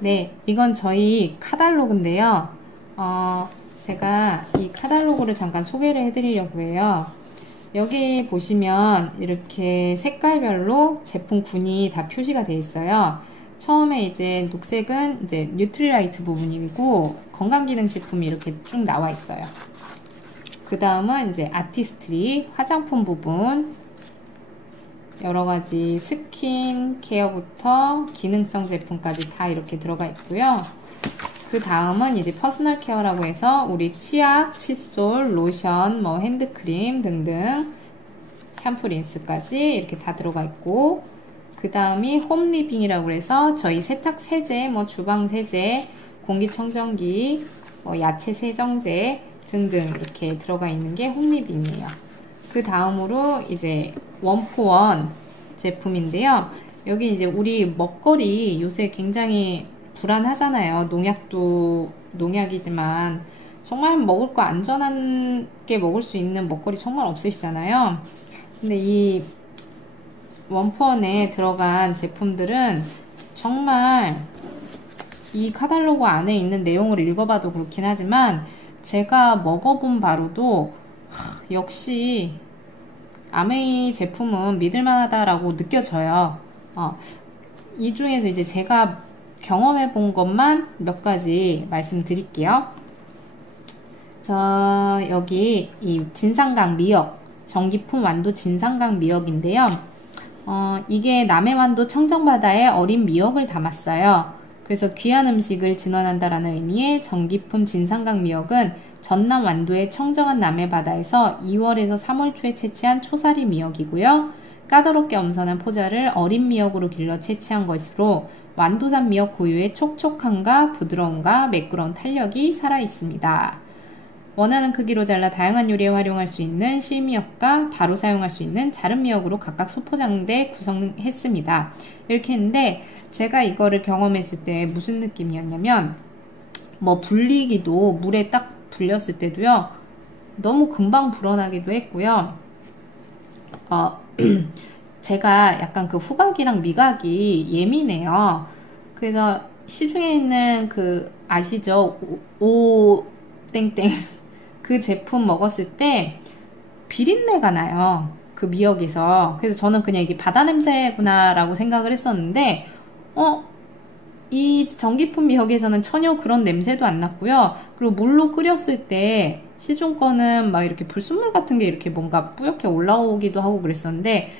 네, 이건 저희 카달로그인데요. 제가 이 카달로그를 잠깐 소개를 해드리려고 해요. 여기 보시면 이렇게 색깔별로 제품군이 다 표시가 되어 있어요. 처음에 이제 녹색은 이제 뉴트리라이트 부분이고 건강기능식품이 이렇게 쭉 나와 있어요. 그 다음은 이제 아티스트리 화장품 부분, 여러가지 스킨 케어부터 기능성 제품까지 다 이렇게 들어가 있고요. 그 다음은 이제 퍼스널 케어라고 해서 우리 치약, 칫솔, 로션, 뭐 핸드크림 등등 샴푸, 린스까지 이렇게 다 들어가 있고, 그 다음이 홈리빙이라고 해서 저희 세탁 세제, 뭐 주방 세제, 공기청정기, 뭐 야채 세정제 등등 이렇게 들어가 있는 게 홈리빙이에요. 그 다음으로 이제 원포원 제품인데요. 여기 이제 우리 먹거리 요새 굉장히 불안하잖아요. 농약도 농약이지만 정말 먹을 거 안전하게 먹을 수 있는 먹거리 정말 없으시잖아요. 근데 이 원포원에 들어간 제품들은 정말 이 카탈로그 안에 있는 내용을 읽어봐도 그렇긴 하지만 제가 먹어본 바로도 역시 아메이 제품은 믿을만하다라고 느껴져요. 이 중에서 이제 제가 경험해 본 것만 몇 가지 말씀드릴게요. 여기 이 진상각 미역, 전기품 완도 진상각 미역인데요. 이게 남해완도 청정바다에 어린 미역을 담았어요. 그래서 귀한 음식을 진원한다라는 의미의 전기품 진상각 미역은 전남 완도의 청정한 남해바다에서 2월에서 3월 초에 채취한 초사리 미역이고요. 까다롭게 엄선한 포자를 어린 미역으로 길러 채취한 것으로 완도산 미역 고유의 촉촉함과 부드러움과 매끄러운 탄력이 살아있습니다. 원하는 크기로 잘라 다양한 요리에 활용할 수 있는 실미역과 바로 사용할 수 있는 자른 미역으로 각각 소포장돼 구성했습니다. 이렇게 했는데 제가 이거를 경험했을 때 무슨 느낌이었냐면 뭐 불리기도 물에 딱 불렸을 때도요. 너무 금방 불어나기도 했고요. 제가 약간 그 후각이랑 미각이 예민해요. 그래서 시중에 있는 그 아시죠? 오 땡땡 그 제품 먹었을 때 비린내가 나요. 그 미역에서. 그래서 저는 그냥 이게 바다 냄새구나 라고 생각을 했었는데 이 전기품 미역에서는 전혀 그런 냄새도 안 났고요. 그리고 물로 끓였을 때 시중 거는 막 이렇게 불순물 같은 게 이렇게 뭔가 뿌옇게 올라오기도 하고 그랬었는데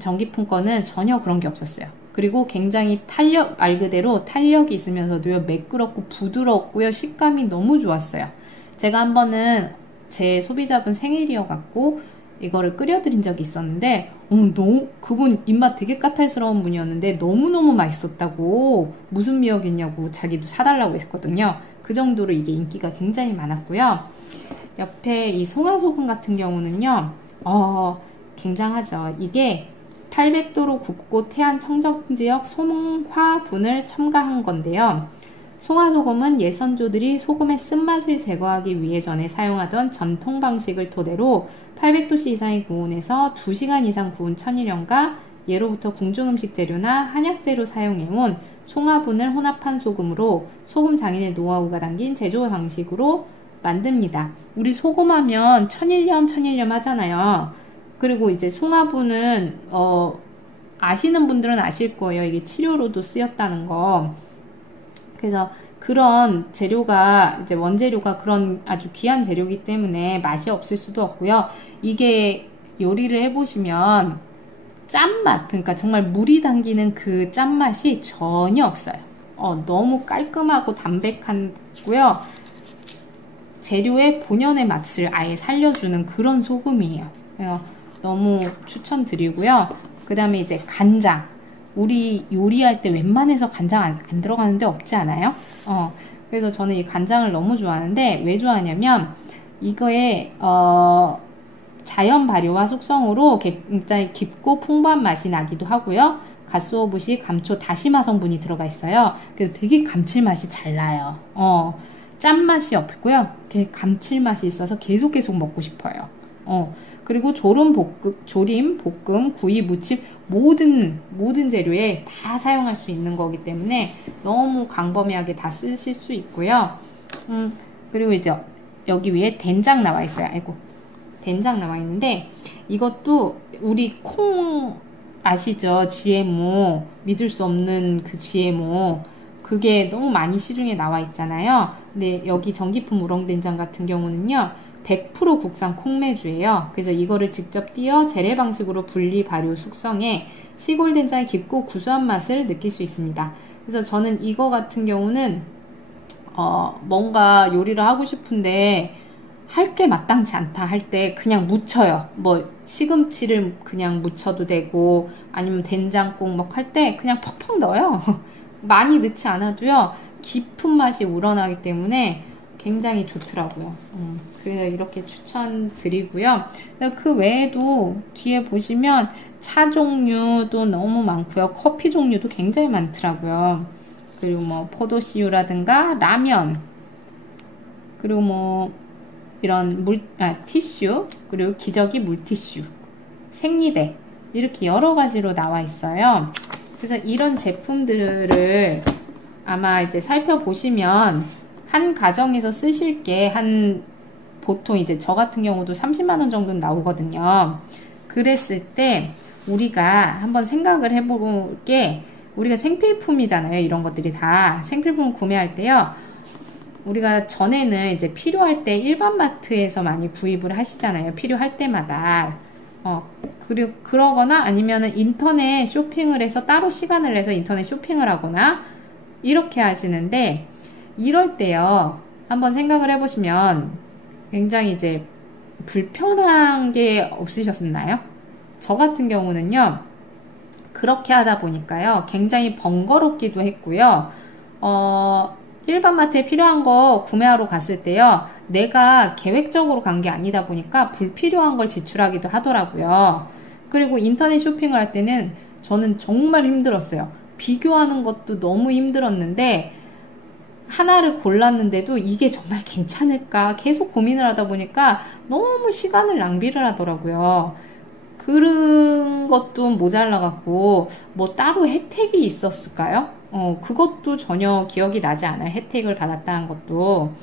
전기품 거는 전혀 그런 게 없었어요. 그리고 굉장히 탄력, 말 그대로 탄력이 있으면서도요, 매끄럽고 부드럽고요, 식감이 너무 좋았어요. 제가 한 번은 제 소비자분 생일이어갖고 이거를 끓여드린 적이 있었는데 그분 입맛 되게 까탈스러운 분이었는데 너무너무 맛있었다고 무슨 미역이냐고 자기도 사달라고 했거든요. 그 정도로 이게 인기가 굉장히 많았고요. 옆에 이 송화소금 같은 경우는요, 굉장하죠. 이게 800도로 굽고 태안 청정지역 송화분을 첨가한 건데요. 송화소금은 예선조들이 소금의 쓴맛을 제거하기 위해 전에 사용하던 전통 방식을 토대로 800도씨 이상의 고온에서 2시간 이상 구운 천일염과 예로부터 궁중음식 재료나 한약재로 사용해온 송화분을 혼합한 소금으로 소금 장인의 노하우가 담긴 제조 방식으로 만듭니다. 우리 소금하면 천일염 하잖아요. 그리고 이제 송화분은 아시는 분들은 아실 거예요. 이게 치료로도 쓰였다는 거. 그래서 그런 재료가 이제 원재료가 그런 아주 귀한 재료이기 때문에 맛이 없을 수도 없고요. 이게 요리를 해보시면 짠맛, 그러니까 정말 물이 당기는 그 짠맛이 전혀 없어요. 너무 깔끔하고 담백하고요. 재료의 본연의 맛을 아예 살려주는 그런 소금이에요. 그래서 너무 추천드리고요. 그 다음에 이제 간장. 우리 요리할 때 웬만해서 간장 안 들어가는 데 없지 않아요? 그래서 저는 이 간장을 너무 좋아하는데 왜 좋아하냐면 이거에 자연 발효와 숙성으로 굉장히 깊고 풍부한 맛이 나기도 하고요. 가쓰오부시, 감초, 다시마 성분이 들어가 있어요. 그래서 되게 감칠맛이 잘 나요. 짠맛이 없고요. 되게 감칠맛이 있어서 계속 먹고 싶어요. 그리고 조림, 볶음, 구이, 무침 모든 재료에 다 사용할 수 있는 거기 때문에 너무 광범위하게 다 쓰실 수 있고요. 그리고 이제 여기 위에 된장 나와 있어요. 아이고, 된장 나와 있는데 이것도 우리 콩 아시죠? GMO, 믿을 수 없는 그 GMO, 그게 너무 많이 시중에 나와 있잖아요. 근데 여기 전기품 우렁된장 같은 경우는요 100% 국산 콩매주예요. 그래서 이거를 직접 띄어 재래 방식으로 분리, 발효, 숙성해 시골 된장의 깊고 구수한 맛을 느낄 수 있습니다. 그래서 저는 이거 같은 경우는 뭔가 요리를 하고 싶은데 할 게 마땅치 않다 할 때 그냥 묻혀요. 뭐 시금치를 그냥 묻혀도 되고 아니면 된장국 뭐 할 때 그냥 퍽퍽 넣어요. 많이 넣지 않아도요 깊은 맛이 우러나기 때문에 굉장히 좋더라고요. 그래서 이렇게 추천드리고요. 그 외에도 뒤에 보시면 차 종류도 너무 많고요. 커피 종류도 굉장히 많더라고요. 그리고 뭐 포도씨유라든가 라면, 그리고 뭐 이런 티슈, 그리고 기저귀 물티슈, 생리대, 이렇게 여러 가지로 나와 있어요. 그래서 이런 제품들을 아마 이제 살펴보시면 한 가정에서 쓰실 게 보통 이제 저 같은 경우도 30만원 정도 나오거든요. 그랬을 때 우리가 한번 생각을 해볼 게, 우리가 생필품이잖아요. 이런 것들이 다 생필품을 구매할 때요, 우리가 전에는 이제 필요할 때 일반 마트에서 많이 구입을 하시잖아요. 필요할 때마다. 그러거나 아니면은 인터넷 쇼핑을 해서 따로 시간을 내서 인터넷 쇼핑을 하거나 이렇게 하시는데, 이럴 때요 한번 생각을 해보시면 굉장히 이제 불편한 게 없으셨나요? 저 같은 경우는요 그렇게 하다 보니까요 굉장히 번거롭기도 했고요. 일반 마트에 필요한 거 구매하러 갔을 때요 내가 계획적으로 간 게 아니다 보니까 불필요한 걸 지출하기도 하더라고요. 그리고 인터넷 쇼핑을 할 때는 저는 정말 힘들었어요. 비교하는 것도 너무 힘들었는데 하나를 골랐는데도 이게 정말 괜찮을까 계속 고민을 하다 보니까 너무 시간을 낭비를 하더라고요. 그런 것도 모자라 갖고 뭐 따로 혜택이 있었을까요? 그것도 전혀 기억이 나지 않아요. 혜택을 받았다는 것도.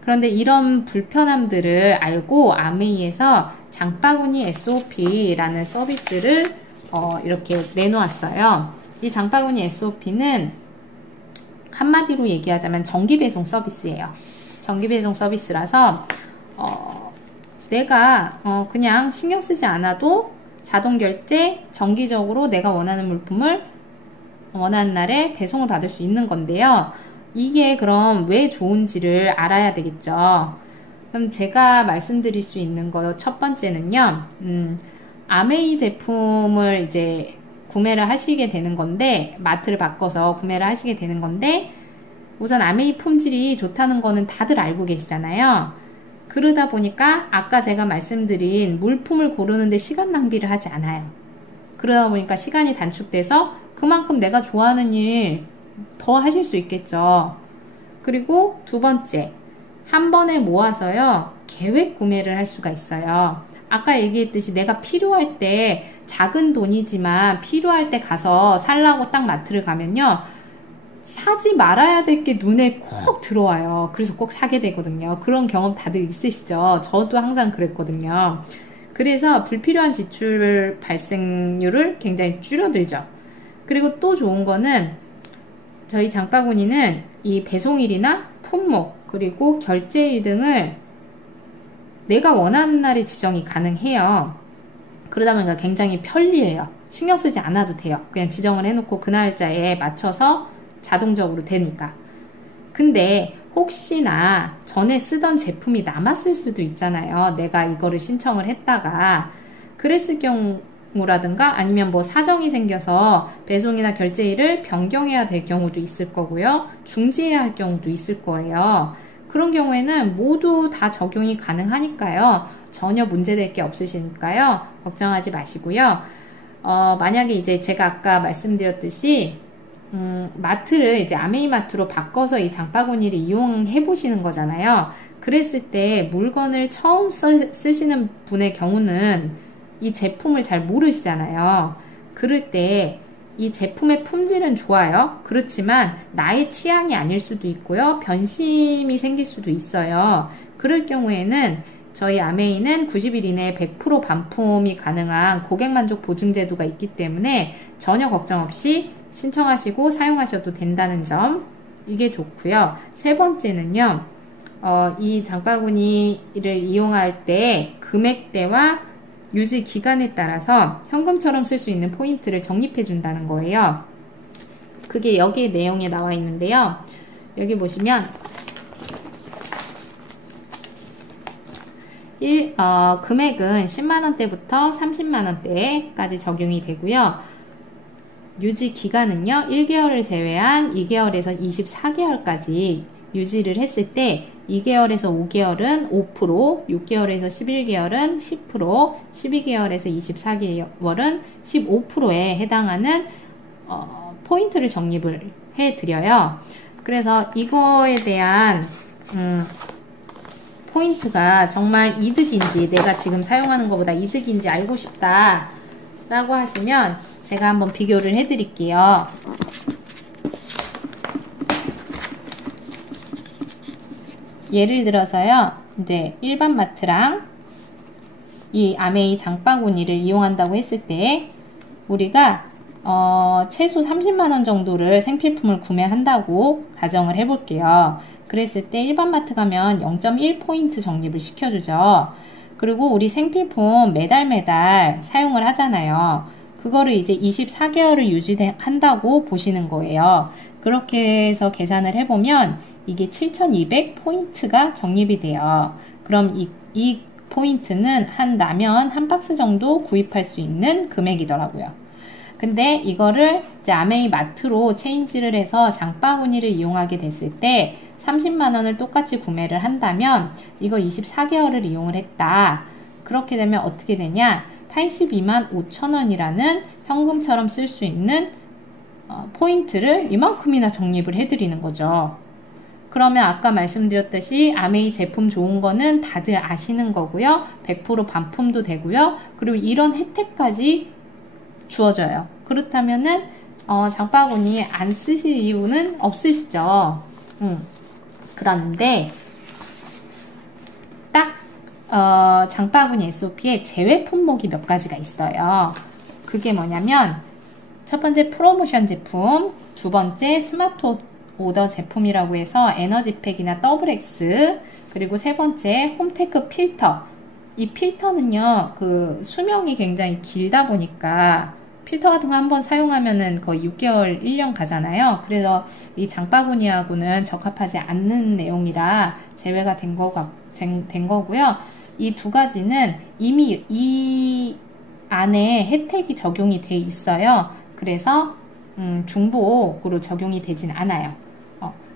그런데 이런 불편함들을 알고 아메이에서 장바구니 SOP라는 서비스를 이렇게 내놓았어요. 이 장바구니 SOP는 한마디로 얘기하자면 정기배송 서비스예요. 정기배송 서비스라서 내가 그냥 신경 쓰지 않아도 자동결제, 정기적으로 내가 원하는 물품을 원하는 날에 배송을 받을 수 있는 건데요. 이게 그럼 왜 좋은지를 알아야 되겠죠. 그럼 제가 말씀드릴 수 있는 거 첫 번째는요. 아메이 제품을 이제 구매를 하시게 되는 건데, 마트를 바꿔서 구매를 하시게 되는 건데, 우선 아메이 품질이 좋다는 거는 다들 알고 계시잖아요. 그러다 보니까 아까 제가 말씀드린 물품을 고르는데 시간 낭비를 하지 않아요. 그러다 보니까 시간이 단축돼서 그만큼 내가 좋아하는 일 더 하실 수 있겠죠. 그리고 두 번째, 한 번에 모아서요 계획 구매를 할 수가 있어요. 아까 얘기했듯이 내가 필요할 때, 작은 돈이지만 필요할 때 가서 살라고 딱 마트를 가면요 사지 말아야 될 게 눈에 콕 들어와요. 그래서 꼭 사게 되거든요. 그런 경험 다들 있으시죠? 저도 항상 그랬거든요. 그래서 불필요한 지출 발생률을 굉장히 줄여들죠. 그리고 또 좋은 거는 저희 장바구니는 이 배송일이나 품목, 그리고 결제일 등을 내가 원하는 날에 지정이 가능해요. 그러다 보니까 굉장히 편리해요. 신경 쓰지 않아도 돼요. 그냥 지정을 해놓고 그 날짜에 맞춰서 자동적으로 되니까. 근데 혹시나 전에 쓰던 제품이 남았을 수도 있잖아요. 내가 이거를 신청을 했다가 그랬을 경우라든가 아니면 뭐 사정이 생겨서 배송이나 결제일을 변경해야 될 경우도 있을 거고요. 중지해야 할 경우도 있을 거예요. 그런 경우에는 모두 다 적용이 가능하니까요. 전혀 문제될 게 없으시니까요. 걱정하지 마시고요. 만약에 이제 제가 아까 말씀드렸듯이 마트를 이제 아메이 마트로 바꿔서 이 장바구니를 이용해 보시는 거잖아요. 그랬을 때 물건을 처음 쓰시는 분의 경우는 이 제품을 잘 모르시잖아요. 그럴 때 이 제품의 품질은 좋아요. 그렇지만 나의 취향이 아닐 수도 있고요. 변심이 생길 수도 있어요. 그럴 경우에는 저희 아메이는 90일 이내에 100% 반품이 가능한 고객만족 보증 제도가 있기 때문에 전혀 걱정 없이 신청하시고 사용하셔도 된다는 점, 이게 좋고요. 세 번째는요, 이 장바구니를 이용할 때 금액대와 유지 기간에 따라서 현금처럼 쓸 수 있는 포인트를 적립해 준다는 거예요. 그게 여기 내용에 나와 있는데요. 여기 보시면 금액은 10만원대부터 30만원대까지 적용이 되고요. 유지 기간은요, 1개월을 제외한 2개월에서 24개월까지 유지를 했을 때 2개월에서 5개월은 5%, 6개월에서 11개월은 10%, 12개월에서 24개월은 15%에 해당하는 포인트를 적립을 해드려요. 그래서 이거에 대한 포인트가 정말 이득인지, 내가 지금 사용하는 것보다 이득인지 알고 싶다 라고 하시면 제가 한번 비교를 해 드릴게요. 예를 들어서요, 이제 일반 마트랑 이 아메이 장바구니를 이용한다고 했을 때 우리가 최소 30만원 정도를 생필품을 구매한다고 가정을 해볼게요. 그랬을 때 일반 마트 가면 0.1포인트 적립을 시켜주죠. 그리고 우리 생필품 매달 사용을 하잖아요. 그거를 이제 24개월을 유지한다고 보시는 거예요. 그렇게 해서 계산을 해보면 이게 7200포인트가 적립이 돼요. 그럼 이 포인트는 한 라면 한 박스 정도 구입할 수 있는 금액이더라고요. 근데 이거를 이제 아메이 마트로 체인지를 해서 장바구니를 이용하게 됐을 때 30만원을 똑같이 구매를 한다면 이걸 24개월을 이용을 했다. 그렇게 되면 어떻게 되냐? 82만 5천원이라는 현금처럼 쓸 수 있는 포인트를 이만큼이나 적립을 해드리는 거죠. 그러면 아까 말씀드렸듯이 아메이 제품 좋은 거는 다들 아시는 거고요. 100% 반품도 되고요. 그리고 이런 혜택까지 주어져요. 그렇다면은 장바구니 안 쓰실 이유는 없으시죠. 그런데 딱 장바구니 SOP에 제외 품목이 몇 가지가 있어요. 그게 뭐냐면 첫 번째 프로모션 제품, 두 번째 스마트 오더 제품이라고 해서 에너지팩이나 더블X, 그리고 세 번째 홈테크 필터. 이 필터는요, 그 수명이 굉장히 길다 보니까 필터 같은 거 한번 사용하면은 거의 6개월, 1년 가잖아요. 그래서 이 장바구니하고는 적합하지 않는 내용이라 제외가 된 거고요. 이 두 가지는 이미 이 안에 혜택이 적용이 돼 있어요. 그래서 중복으로 적용이 되진 않아요.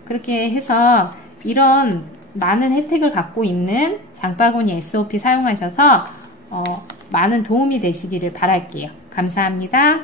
그렇게 해서 이런 많은 혜택을 갖고 있는 장바구니 SOP 사용하셔서 많은 도움이 되시기를 바랄게요. 감사합니다.